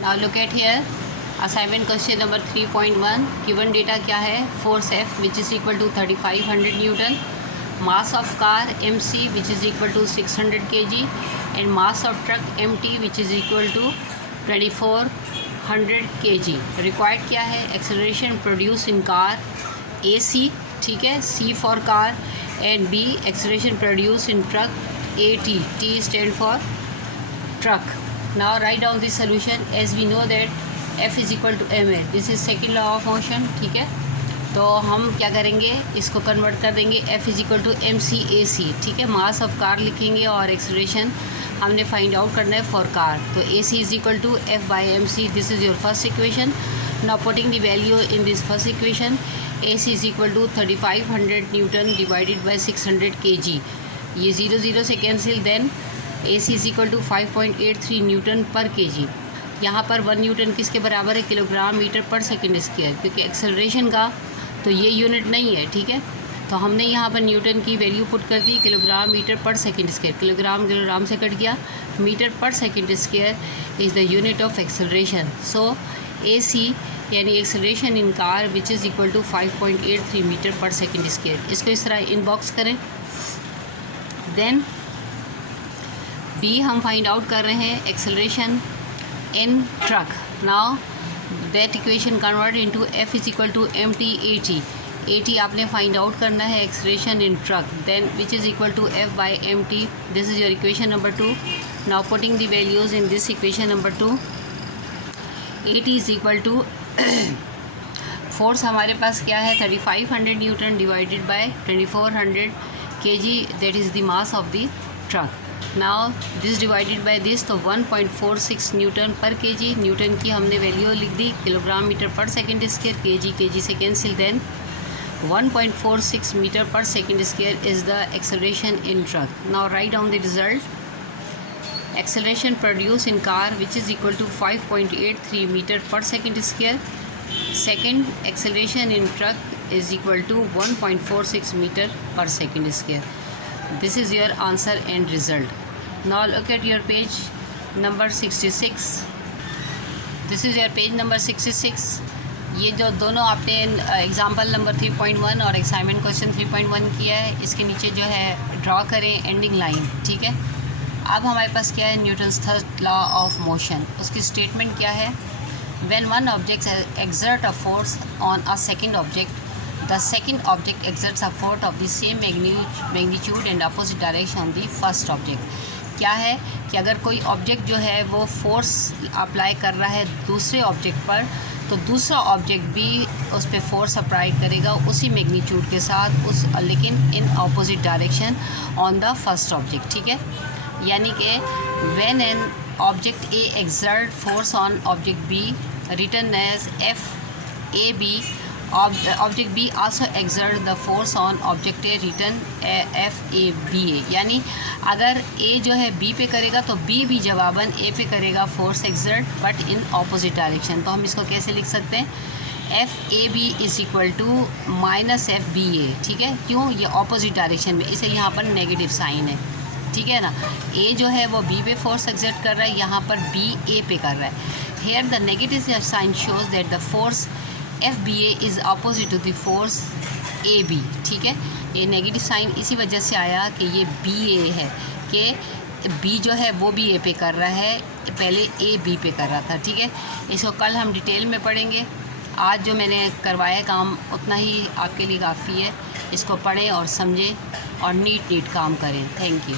Now look at here assignment question number 3.1 given data क्या है force F which is equal to 3500 newton, mass of car mc which is equal to 600 kg and mass of truck mt which is equal to 2400 kg। Required क्या है acceleration produce in car ac, ठीक है, c for car and b acceleration produce in truck at, t stand for truck. Now write down this solution as we know that F is equal to ma. This is second law of motion, ठीक है। तो हम क्या करेंगे, इसको convert कर देंगे F is equal to mc/ac, ठीक है। मास ऑफ कार लिखेंगे और एक्सेलरेशन हमने फाइंड आउट करना है फॉर कार, तो ac is equal to F by mc. This is your first equation. Now putting the value in this first equation, ac is equal to 3500 Newton divided by 600 kg. ये 0 0 से cancel, then AC is equal to 5.83 newton पर KG. यहाँ पर 1 newton किसके बराबर है, kilogram metre पर second square, क्योंकि एक्सेलरेशन का तो ये यूनिट नहीं है, ठीक है। तो हमने यहाँ पर न्यूटन की वैल्यू पुट कर दी किलोग्राम मीटर पर सेकंड स्क्वायर। किलोग्राम से कट गया, मीटर पर second square is the unit of acceleration. So AC यानी acceleration in car which is equal to 5.83 metre पर सेकंड स्क्वायर। इसको इस तरह इनबॉक्स करें। देन बी हम फाइंड आउट कर रहे हैं acceleration in truck. Now that equation convert into F is equal to M T A T. A T आपने फाइंड आउट करना है acceleration in truck, then which is equal to F by M T. This is your equation number 2। Now putting the values in this equation number 2, A T is equal to force हमारे पास क्या है 3500 newton divided by 2400 kg, that is the mass of the truck. Now this divided by this, तो 1.46 Newton पर KG. Newton की हमने value लिख दी किलोग्राम मीटर पर सेकंड स्क्वायर, केजी से कैंसिल, देन 1.46 मीटर पर second square is the acceleration in truck. Now write down the result. Acceleration produce in car which is equal to 5.83 metre पर second square. Second acceleration in truck is equal to 1.46 metre पर second square. This is your answer and result. Now look at your page number 66. This is your page number 66. ये जो दोनों आपने example number 3.1 और assignment question 3.1 किया है, इसके नीचे जो है ड्रॉ करें एंडिंग लाइन, ठीक है। अब हमारे पास क्या है, Newton's third law of motion. उसकी स्टेटमेंट क्या है, when one object exert a force on a second object, the second object exerts a force of the same magnitude and opposite direction on the first object। क्या है कि अगर कोई object जो है वो फोर्स अप्लाई कर रहा है दूसरे ऑब्जेक्ट पर, तो दूसरा ऑब्जेक्ट भी उस पर फोर्स अप्लाई करेगा उसी मैग्नीट्यूड के साथ, उस लेकिन in opposite direction on the first object, ठीक है। यानी कि when an object A exert force on object B written as F A B, object B also exert the force on object A return F A B A. यानी अगर ए जो है B पे करेगा तो बी भी जवाबन ए पे करेगा force exert, but in opposite direction. तो हम इसको कैसे लिख सकते हैं, F A B is equal to minus F B A, ठीक है। क्यों, ये ऑपोजिट डायरेक्शन में, इसे यहाँ पर नेगेटिव साइन है, ठीक है ना। ए जो है वो बी पे फोर्स एक्सर्ट कर रहा है, यहाँ पर बी ए पे कर रहा है। Here the negative sign shows that the force FBA is opposite to the force AB, ठीक है। ये नेगेटिव साइन इसी वजह से आया कि ये BA है, कि B जो है वो भी A पे कर रहा है, पहले A B पे कर रहा था, ठीक है। इसको कल हम डिटेल में पढ़ेंगे। आज जो मैंने करवाया काम उतना ही आपके लिए काफ़ी है। इसको पढ़ें और समझें और नीट काम करें। Thank you.